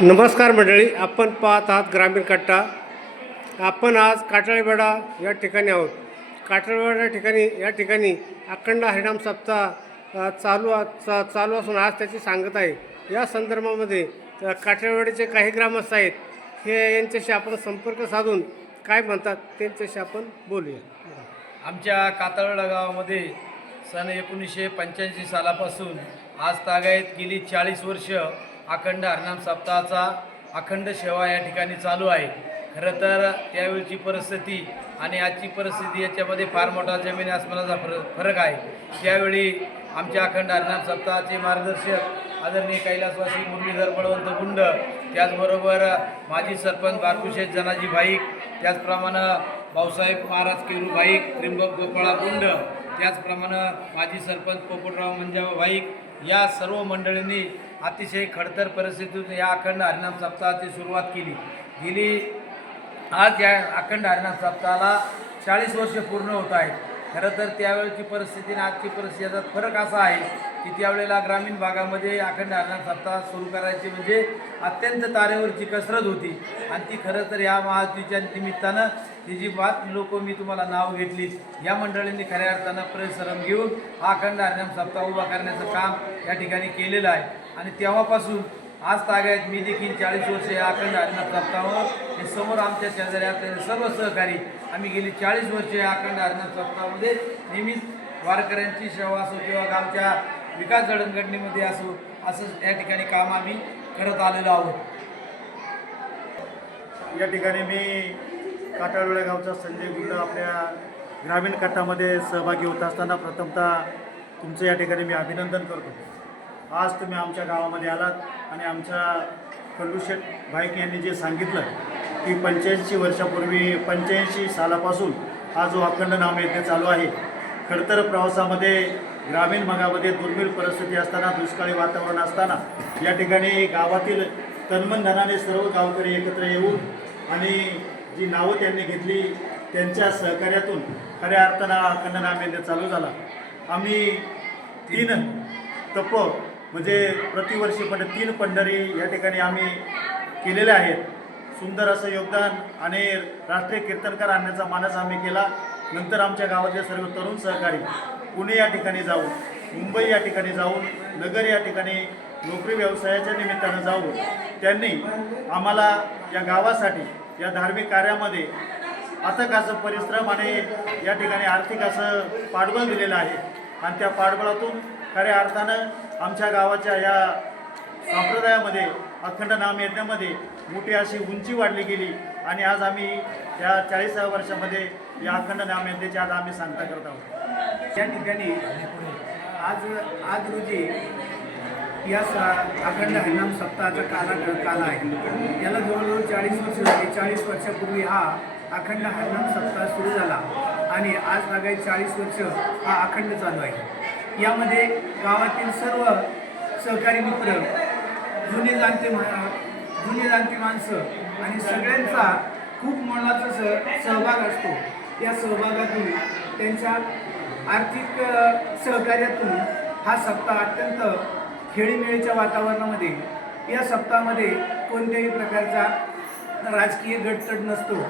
नमस्कार मंडळी आपण पाहत आहात ग्रामीण कट्टा. आपण आज काटाळेवाडा या ठिकाणी आहोत. काटाळेवाडा ठिकाणी या ठिकाणी अखंड हरिणाम सप्ताह चालू आ- चा चालू असून आज त्याची सांगत आहे. या संदर्भामध्ये अ, काही ग्रामस्थ आहेत. हे यांच्याशी आपण संपर्क साधून काय म्हणतात त्यांच्याशी आपण बोलूया. आमच्या कातळवाडा गावामध्ये सन एकोणीसशे पंच्याऐंशी सालापासून आज तागायत गेली चाळीस वर्ष. अखंड हरनाम सप्ताहाचा अखंड सेवा या ठिकाणी चालू आहे. खरं तर त्यावेळची परिस्थिती आणि आजची परिस्थिती याच्यामध्ये फार मोठा जमीन आसमानाचा फरक फरक आहे. त्यावेळी आमच्या अखंड हरनाम सप्ताहाचे मार्गदर्शक आदरणीय कैलासवासी मुरलीधर बळवंत गुंड त्याचबरोबर माजी सरपंच बारकुशेठ जनाजी भाईक त्याचप्रमाणे भाऊसाहेब महाराज केरू भाईक त्रिंबक गोपाळा गुंड त्याचप्रमाणे माजी सरपंच पोपटराव मंजावा भाईक या सर्व मंडळींनी अतिशय खडतर परिस्थितीतून या अखंड हरिनाम सप्ताहाची सुरुवात केली. गेली आज या अखंड हरिनाम सप्ताहाला चाळीस वर्ष पूर्ण होत आहेत. खरं तर त्यावेळेची परिस्थिती आणि आजची परिस्थिती याचा फरक असा आहे की त्यावेळेला ग्रामीण भागामध्ये अखंड हरिनाम सप्ताह सुरू करायची म्हणजे अत्यंत तारेवरची कसरत होती. आणि ती खरं तर या महायुतीच्या निमित्तानं ही जी बात लोक मी तुम्हाला नाव घेतली या मंडळींनी खऱ्या अर्थानं परिश्रम घेऊन हा अखंड हरिनाम सप्ताह उभा करण्याचं काम या ठिकाणी केलेलं आहे. आणि तेव्हापासून आज तागायत मी देखील चाळीस वर्ष या अखंड हरिनाथ सप्ताहावर हे समोर आमच्या शेजारी असलेले सर्व सहकारी आम्ही गेली चाळीस वर्ष या अखंड हरिनाथ सप्ताहामध्ये म्हणजे नेहमीच वारकऱ्यांची सेवा असो किंवा गावच्या विकास जडणघडणीमध्ये असो असं या ठिकाणी काम आम्ही करत आलेलो आहोत. या ठिकाणी मी काटाळवेळा गावचा संजय गुंड आपल्या ग्रामीण कट्टामध्ये सहभागी होत असताना प्रथमतः तुमचं या ठिकाणी मी अभिनंदन करतो. आज तुम्ही आमच्या गावामध्ये आलात आणि आमच्या खंडूशेठ भाईक यांनी जे सांगितलं की पंच्याऐंशी वर्षापूर्वी पंच्याऐंशी सालापासून हा जो अखंड नाम येथे चालू आहे खडतर प्रवासामध्ये ग्रामीण भागामध्ये दुर्मिळ परिस्थिती असताना दुष्काळी वातावरण असताना या ठिकाणी गावातील तन्मनधनाने सर्व गावकरी एकत्र येऊन आणि जी नावं त्यांनी घेतली त्यांच्या सहकार्यातून खऱ्या अर्थानं हा अखंड नाम येथे चालू झाला. आम्ही तीन तप म्हणजे प्रतिवर्षी पण तीन पंढरी या ठिकाणी आम्ही केलेल्या आहेत. सुंदर असं योगदान आणि राष्ट्रीय कीर्तनकार आणण्याचा मानस आम्ही केला. नंतर आमच्या गावातले सर्व तरुण सहकारी पुणे या ठिकाणी जाऊन मुंबई या ठिकाणी जाऊन नगर या ठिकाणी नोकरी व्यवसायाच्या निमित्तानं जाऊन त्यांनी आम्हाला या गावासाठी या धार्मिक कार्यामध्ये अथक असं परिश्रम आणि या ठिकाणी आर्थिक असं पाठबळ दिलेलं आहे. आणि त्या पाठबळातून खऱ्या अर्थानं आमच्या गावाच्या या संप्रदायामध्ये अखंड नाम यज्ञामध्ये मोठी अशी उंची वाढली गेली आणि आज आम्ही या चाळीसाव्या वर्षामध्ये या अखंड नाम यज्ञाची आज आम्ही सांगता करत आहोत. या ठिकाणी आज आज रोजी या सा अखंड हरिनाम सप्ताहाचा काला काल आहे. याला जवळजवळ चाळीस वर्ष झाली. चाळीस वर्षापूर्वी हा अखंड हरिनाम सप्ताह सुरू झाला आणि आज लागाय चाळीस वर्ष हा अखंड चालू आहे. यामध्ये गावातील सर्व सहकारी मित्र जुने जाणते म्हणा जुने जाणते माणसं आणि सगळ्यांचा खूप मोलाचा सह सहभाग असतो. या सहभागातून त्यांच्या आर्थिक सहकार्यातून हा सप्ताह अत्यंत खेळीमेळीच्या वातावरणामध्ये या सप्ताहामध्ये कोणत्याही प्रकारचा राजकीय गटचट नसतो.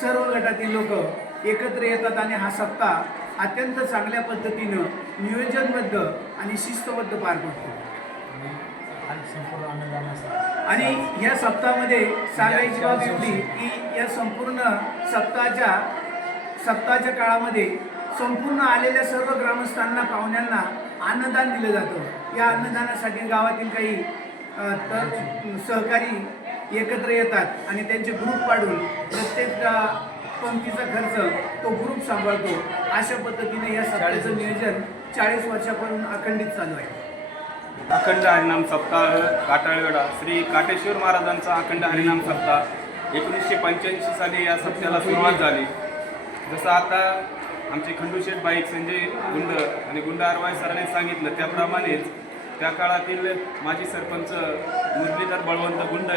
सर्व गटातील लोक एकत्र येतात आणि हा सप्ताह अत्यंत चांगल्या पद्धतीनं नियोजनबद्ध आणि शिस्तबद्ध पार पडतो. आणि या सप्ताहामध्ये सांगायची बाब एवढी की या संपूर्ण सप्ताहाच्या सप्ताहाच्या काळामध्ये संपूर्ण आलेल्या सर्व ग्रामस्थांना पाहुण्यांना अन्नदान दिलं जातं. या अन्नदानासाठी गावातील काही तर सहकारी एकत्र येतात आणि त्यांचे ग्रुप पाडून प्रत्येक पंक्तीचा खर्च तो ग्रुप सांभाळतो. अशा पद्धतीने या सप्ताहाचं नियोजन चाळीस वर्षापासून अखंडित चालू आहे. अखंड हरिनाम सप्ताह काटाळगडा श्री काटेश्वर महाराजांचा अखंड हरिनाम सप्ताह. एकोणीसशे पंच्याऐंशी साली या सप्त्याला सुरुवात झाली. जसं आता आमचे खंडूशेठ बाईक संजय गुंड आणि गुंड आरवाय सरांनी सांगितलं त्याप्रमाणेच त्या काळातील माजी सरपंच मुरलीधर बळवंत गुंड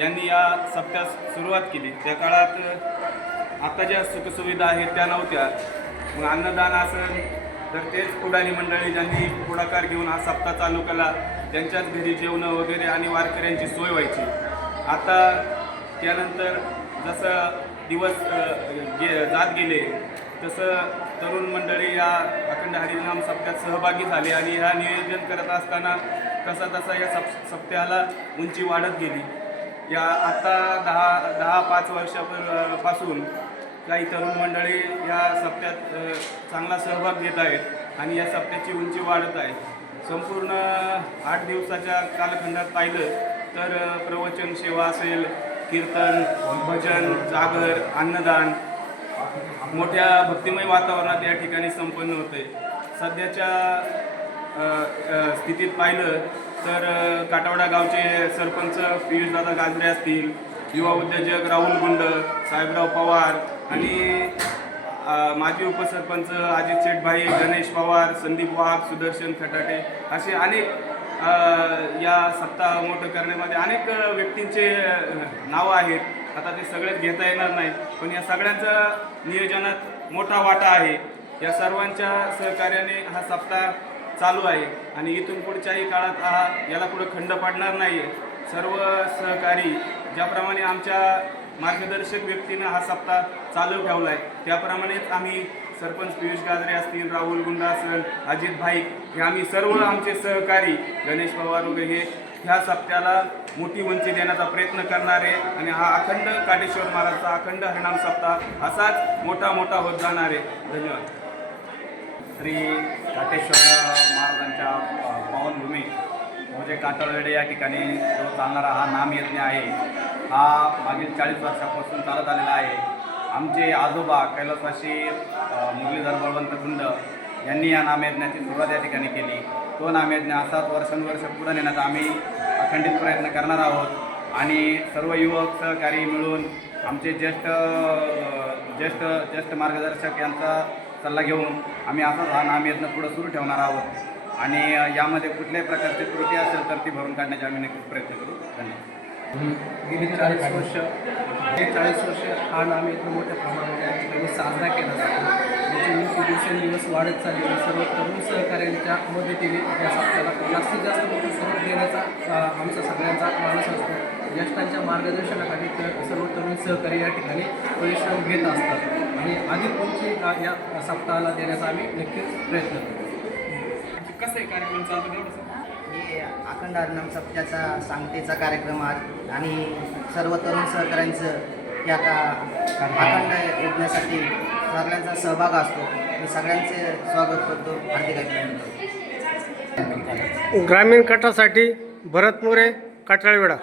यांनी या सप्त्यास सुरुवात केली. त्या काळात आता ज्या सुखसुविधा आहेत त्या नव्हत्या. मग अन्नदान असेल तर तेच पुढारी मंडळी ज्यांनी पुढाकार घेऊन हा सप्ताह चालू केला त्यांच्याच घरी जेवणं वगैरे आणि वारकऱ्यांची सोय व्हायची. आता त्यानंतर जसं दिवस गे जात गेले तसं तरुण मंडळी या अखंड हरिनाम सप्त्यात सहभागी झाले आणि ह्या नियोजन करत असताना तसा तसा या सप सप्त्याला उंची वाढत गेली. या आता दहा दहा पाच वर्षापासून काही तरुण मंडळी या सप्त्यात चांगला सहभाग घेत आहेत आणि या सप्त्याची उंची वाढत आहे. संपूर्ण आठ दिवसाच्या कालखंडात पाहिलं तर प्रवचन सेवा असेल कीर्तन भजन जागर अन्नदान मोठ्या भक्तिमय वातावरणात या ठिकाणी संपन्न होते. सध्याच्या स्थितीत पाहिलं तर काटावडा गावचे सरपंच पियुषदादा गाजरे असतील युवा उद्योजक राहुल गुंड साहेबराव पवार आणि माजी उपसरपंच अजित शेठभाई गणेश पवार संदीप वाघ सुदर्शन खटाटे असे अनेक या सप्ताह मोठं करण्यामध्ये अनेक व्यक्तींचे नावं आहेत. आता ते सगळेच घेता येणार नाही पण या सगळ्यांचा नियोजनात मोठा वाटा आहे. या सर्वांच्या सहकार्याने हा सप्ताह चालू आहे. आणि इथून पुढच्याही काळात हा याला पुढं खंड पाडणार नाही आहे सर्व सहकारी ज्याप्रमाणे आमच्या मार्गदर्शक व्यक्तीनं हा सप्ताह चालू ठेवला आहे त्याप्रमाणेच आम्ही सरपंच पियुष गाजरे असतील राहुल गुंडा असेल अजित भाई हे आम्ही सर्व आमचे सहकारी गणेश पवार वगैरे हे ह्या सप्त्याला मोठी उंची देण्याचा प्रयत्न करणार आहे. आणि हा अखंड काटेश्वर महाराजचा अखंड हरिनाम सप्ताह असाच मोठा मोठा होत जाणार आहे. धन्यवाद. श्री काटेश्वर महाराजांच्या पावनभूमी म्हणजे कातळवेडे या ठिकाणी जो चालणारा हा नामयज्ञ आहे हा मागील चाळीस वर्षापासून चालत आलेला आहे. आमचे आजोबा कैलासवाशी मुरलीधर बळवंत कुंड यांनी या नामयज्ञाची सुरुवात या ठिकाणी केली. तो नामयज्ञ असाच वर्षानुवर्ष पुढे नेण्याचा आम्ही अखंडित प्रयत्न करणार आहोत. आणि सर्व युवक सहकारी मिळून आमचे ज्येष्ठ ज्येष्ठ ज्येष्ठ मार्गदर्शक यांचा सल्ला घेऊन आम्ही असाच हा नामयज्ञ पुढे सुरू ठेवणार आहोत. आणि यामध्ये कुठल्याही प्रकारची त्रुटी असेल तर ती भरून काढण्याचा आम्ही नक्कीच प्रयत्न करू. धन्यवाद. गेली चाळीस वर्ष हे चाळीस वर्ष हा नाम इथं मोठ्या प्रमाणामध्ये साजरा केला जातो. म्हणजे त्याची उंची दिवसेंदिवस वाढत चालली सर्व तरुण सहकाऱ्यांच्या मदतीने या सप्ताहाला जास्तीत जास्त मोठं स्वरूप देण्याचा आमचा सगळ्यांचा मानस असतो. ज्येष्ठांच्या मार्गदर्शनाखाली सर्व तरुण सहकारी या ठिकाणी परिश्रम घेत असतात. आणि अधिक उंची या सप्ताहाला देण्याचा आम्ही नक्कीच प्रयत्न करतो. म्हणजे कसं आहे कार्यक्रम चालू एवढं अखंड हरिनाम सप्त्याचा सांगतेचा कार्यक्रम आज आणि सर्व तरुण सहकाऱ्यांचं या का अखंड यज्ञासाठी सगळ्यांचा सहभाग असतो. मी सगळ्यांचे स्वागत करतो. हार्दिक अभिनंदन. ग्रामीण कटासाठी भरत मोरे काटाळवेडा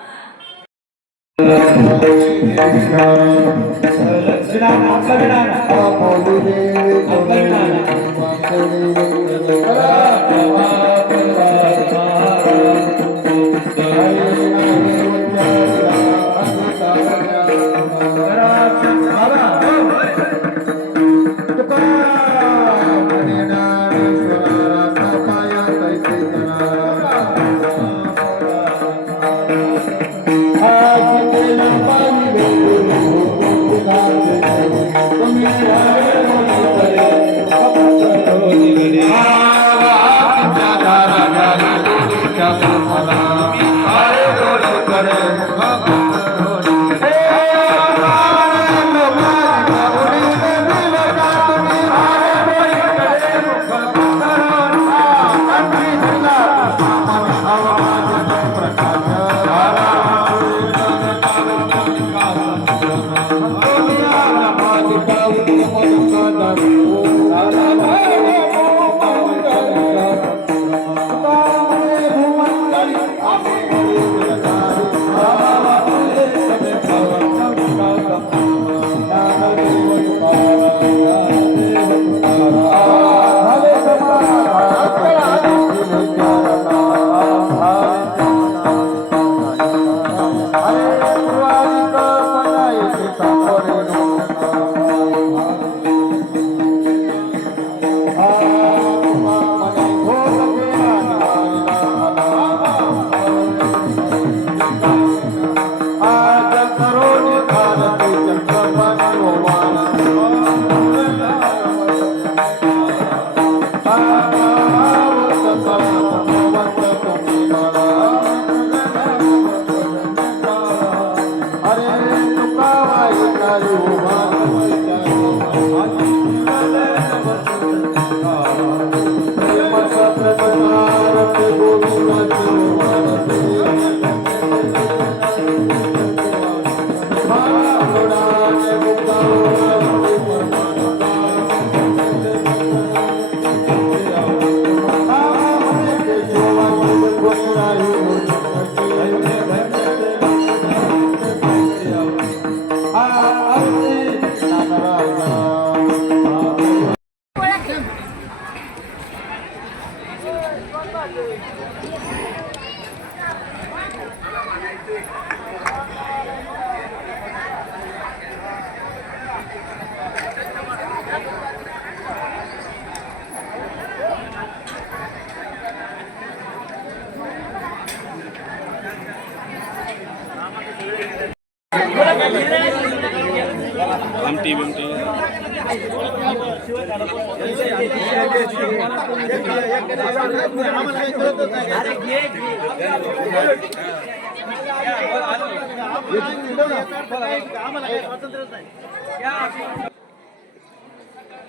आमटी बिमटी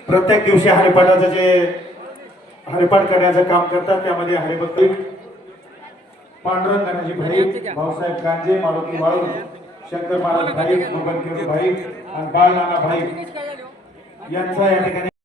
प्रत्येक दिवशी हरिपाठाचं जे हरिपाठ करण्याचं काम करतात त्यामध्ये हरिभक्ती पांडुरंग गणाजी भाई भाऊसाहेब गांजे मारुती वाळू शंकर महाराज भाई बबन भाई आणि बाळ नाना भाई यांचा या ठिकाणी